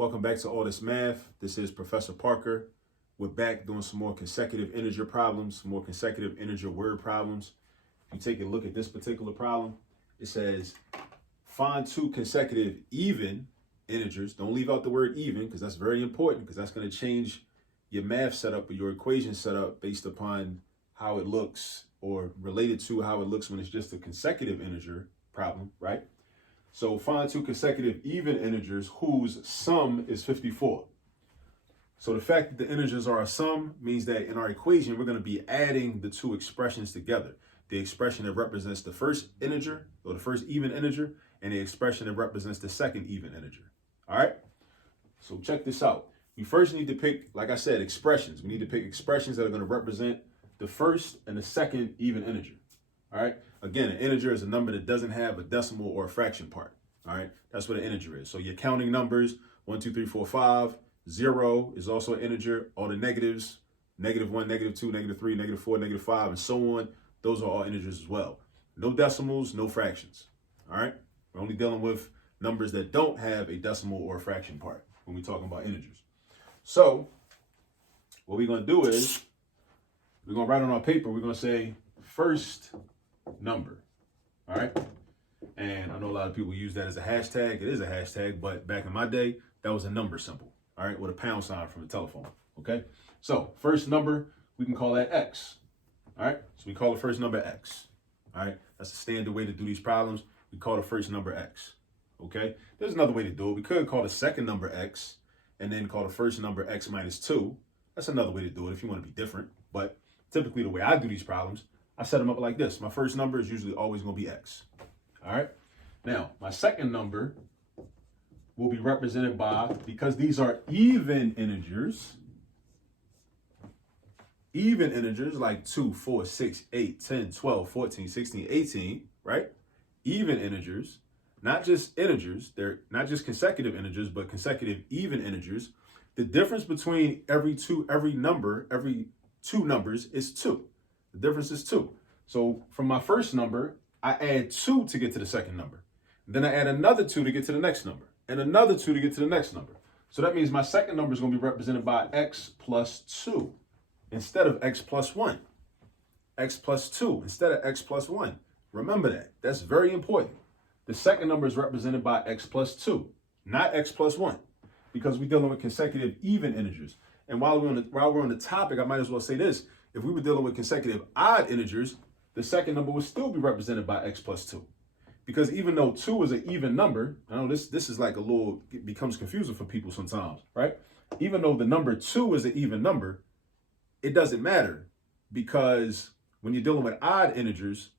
Welcome back to All This Math. This is Professor Parker. We're back doing some more consecutive integer problems, some more consecutive integer word problems. If you take a look at this particular problem, it says find two consecutive even integers. Don't leave out the word even because that's very important because that's going to change your math setup or your equation setup based upon how it looks or related to how it looks when it's just a consecutive integer problem, right? So find two consecutive even integers whose sum is 54. So the fact that the integers are a sum means that in our equation, we're going to be adding the two expressions together. The expression that represents the first integer or the first even integer and the expression that represents the second even integer. All right. So check this out. We first need to pick, like I said, expressions. We need to pick expressions that are going to represent the first and the second even integer. All right. Again, an integer is a number that doesn't have a decimal or a fraction part. All right. That's what an integer is. So you're counting numbers 1, 2, 3, 4, 5. 0 is also an integer. All the negatives, -1, -2, -3, -4, -5, and so on. Those are all integers as well. No decimals, no fractions. All right. We're only dealing with numbers that don't have a decimal or a fraction part when we're talking about integers. So what we're going to do is we're going to write on our paper, we're going to say first number. All right. And I know a lot of people use that as a hashtag. It is a hashtag, but back in my day, that was a number symbol. All right. With a pound sign from the telephone. Okay. So first number, we can call that X. All right. So we call the first number X. All right. That's the standard way to do these problems. We call the first number X. Okay. There's another way to do it. We could call the second number X and then call the first number X minus 2. That's another way to do it if you want to be different. But typically the way I do these problems, I set them up like this. My first number is usually always going to be X. All right. Now, my second number will be represented by, because these are even integers like 2, 4, 6, 8, 10, 12, 14, 16, 18, right? Even integers, not just integers. They're not just consecutive integers, but consecutive even integers. The difference between every two numbers is 2. The difference is 2. So from my first number, I add 2 to get to the second number. Then I add another 2 to get to the next number and another 2 to get to the next number. So that means my second number is going to be represented by X plus 2 instead of X plus 1. X plus 2 instead of X plus 1. Remember that. That's very important. The second number is represented by X plus 2, not X plus 1, because we're dealing with consecutive even integers. And while we're on the topic, I might as well say this. If we were dealing with consecutive odd integers, the second number would still be represented by X plus 2. Because even though 2 is an even number, I know this is like it becomes confusing for people sometimes, right? Even though the number 2 is an even number, it doesn't matter because when you're dealing with odd integers,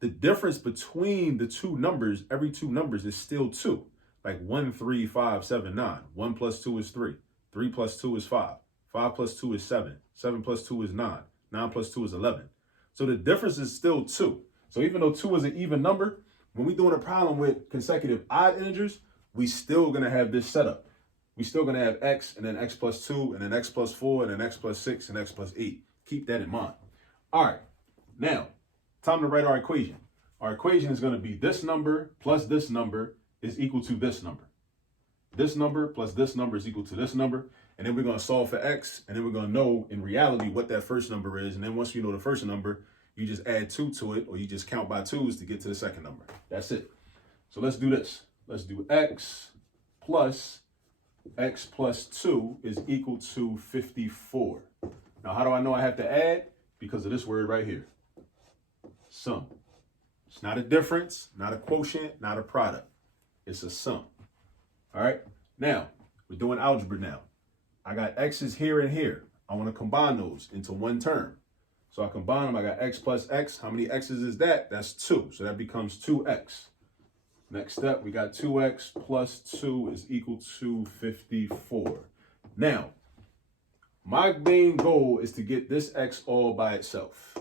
the difference between the two numbers, every two numbers is still 2. Like 1, 3, 5, 7, 9. 1 plus 2 is 3. 3 plus 2 is 5. 5 plus 2 is 7. 7 plus 2 is 9. 9 plus 2 is 11. So the difference is still 2. So even though 2 is an even number, when we're doing a problem with consecutive odd integers, we still going to have this setup. We still going to have X and then X plus 2 and then X plus 4 and then X plus 6 and X plus 8. Keep that in mind. All right. Now, time to write our equation. Our equation is going to be this number plus this number is equal to this number. This number plus this number is equal to this number. And then we're going to solve for X. And then we're going to know in reality what that first number is. And then once you know the first number, you just add 2 to it, or you just count by 2s to get to the second number. That's it. So let's do this. Let's do X plus 2 is equal to 54. Now, how do I know I have to add? Because of this word right here. Sum. It's not a difference, not a quotient, not a product. It's a sum. All right. Now, we're doing algebra now. I got X's here and here. I want to combine those into one term. So I combine them. I got X plus X. How many X's is that? That's 2. So that becomes 2X. Next step, we got 2X plus 2 is equal to 54. Now, my main goal is to get this X all by itself.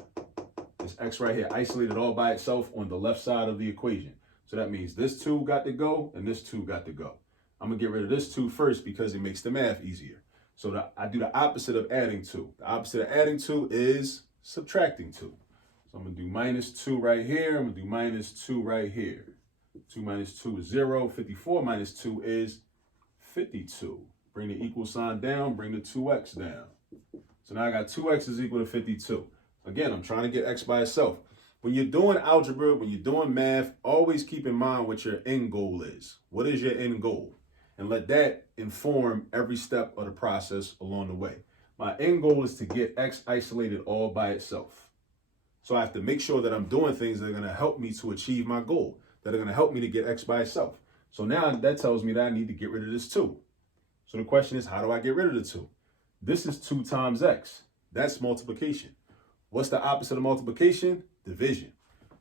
This X right here, isolated all by itself on the left side of the equation. So that means this 2 got to go and this 2 got to go. I'm going to get rid of this 2 first because it makes the math easier. So I do the opposite of adding 2. The opposite of adding 2 is subtracting 2. So I'm going to do minus 2 right here. I'm going to do minus 2 right here. 2 minus 2 is 0. 54 minus 2 is 52. Bring the equal sign down, bring the 2x down. So now I got 2x is equal to 52. Again, I'm trying to get x by itself. When you're doing algebra, when you're doing math, always keep in mind what your end goal is. What is your end goal? And let that inform every step of the process along the way. My end goal is to get x isolated all by itself. So I have to make sure that I'm doing things that are going to help me to achieve my goal, that are going to help me to get x by itself. So now that tells me that I need to get rid of this 2. So the question is, how do I get rid of the 2? This is 2 times x. That's multiplication. What's the opposite of multiplication? Division.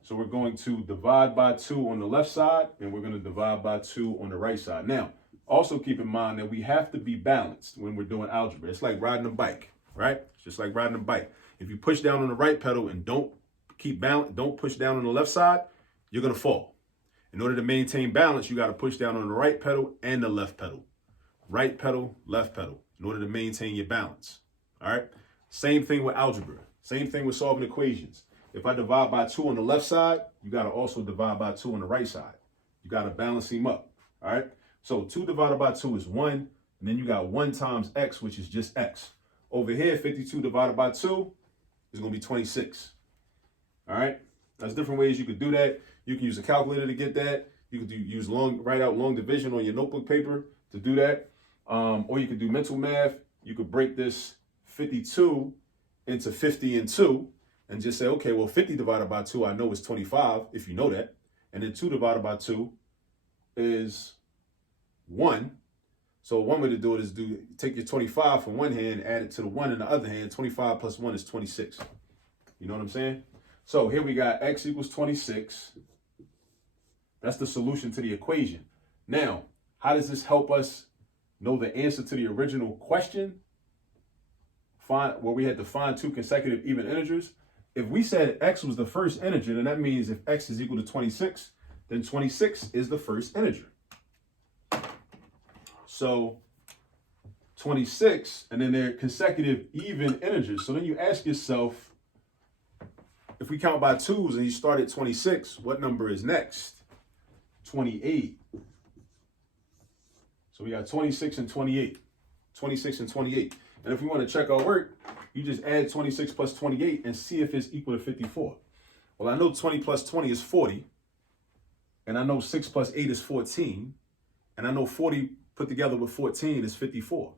So we're going to divide by 2 on the left side, and we're going to divide by 2 on the right side. Now, also keep in mind that we have to be balanced when we're doing algebra. It's like riding a bike, right? It's just like riding a bike. If you push down on the right pedal and don't push down on the left side, you're going to fall. In order to maintain balance, you got to push down on the right pedal and the left pedal. Right pedal, left pedal, in order to maintain your balance. All right? Same thing with algebra. Same thing with solving equations. If I divide by 2 on the left side, you got to also divide by 2 on the right side. You got to balance them up. All right? So 2 divided by 2 is 1. And then you got 1 times x, which is just x. Over here, 52 divided by 2 is going to be 26. All right? There's different ways you could do that. You can use a calculator to get that. You could write out long division on your notebook paper to do that. Or you could do mental math. You could break this 52 into 50 and 2 and just say, okay, well, 50 divided by 2, I know is 25, if you know that. And then 2 divided by 2 is 1. So one way to do it is take your 25 from one hand, add it to the 1 in the other hand. 25 plus 1 is 26. You know what I'm saying? So here we got x equals 26. That's the solution to the equation. Now, how does this help us know the answer to the original question? Where we had to find 2 consecutive even integers. If we said x was the first integer, then that means if x is equal to 26, then 26 is the first integer. So 26, and then they're consecutive even integers. So then you ask yourself, if we count by 2s and you start at 26, what number is next? 28. So we got 26 and 28. 26 and 28. And if we want to check our work, you just add 26 plus 28 and see if it's equal to 54. Well, I know 20 plus 20 is 40. And I know 6 plus 8 is 14. And I know 40 put together with 14 is 54.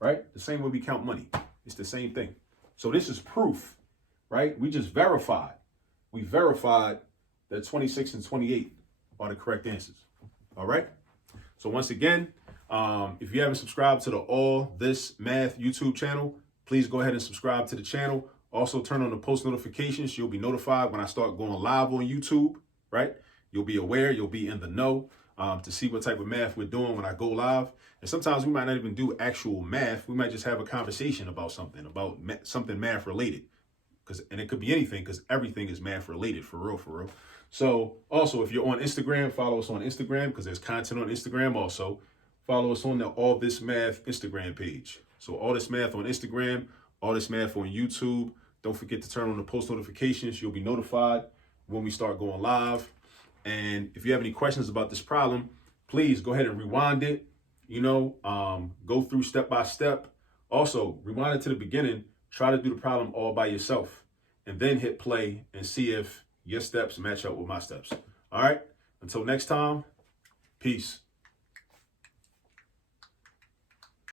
Right? The same way we count money. It's the same thing. So this is proof, right? We just verified. We verified that 26 and 28 are the correct answers. All right? So once again, if you haven't subscribed to the All This Math YouTube channel, please go ahead and subscribe to the channel. Also turn on the post notifications. You'll be notified when I start going live on YouTube, right? You'll be aware, you'll be in the know to see what type of math we're doing when I go live. And sometimes we might not even do actual math. We might just have a conversation about something math related. And it could be anything, because everything is math related, for real, for real. So also, if you're on Instagram, follow us on Instagram, because there's content on Instagram also. Follow us on the All This Math Instagram page. So All This Math on Instagram, All This Math on YouTube. Don't forget to turn on the post notifications. You'll be notified when we start going live. And if you have any questions about this problem, please go ahead and rewind it. Go through step by step. Also, rewind it to the beginning. Try to do the problem all by yourself. And then hit play and see if your steps match up with my steps. All right? Until next time, peace.